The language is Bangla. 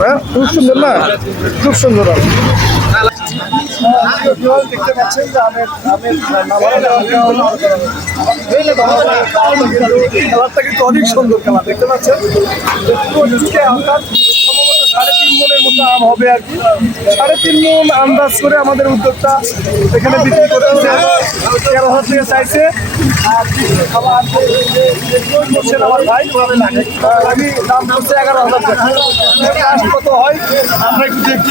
হ্যাঁ, খুব সুন্দর না, খুব সুন্দর। দেখতে পাচ্ছেন যে কালারটা কিন্তু অনেক সুন্দর কালার দেখতে পাচ্ছেন। সম্ভবত 3.5 মনের মতো আম হবে আর কি। 3.5 মন আন্দাজ করে আমাদের উদ্যোক্তা এখানে বিক্রি করতেছে। 13,000 টাকা চাইছে। আমার ভাই আমি দাম করছে 11,000 টাকা। কত হয় আমরা একটু দেখি।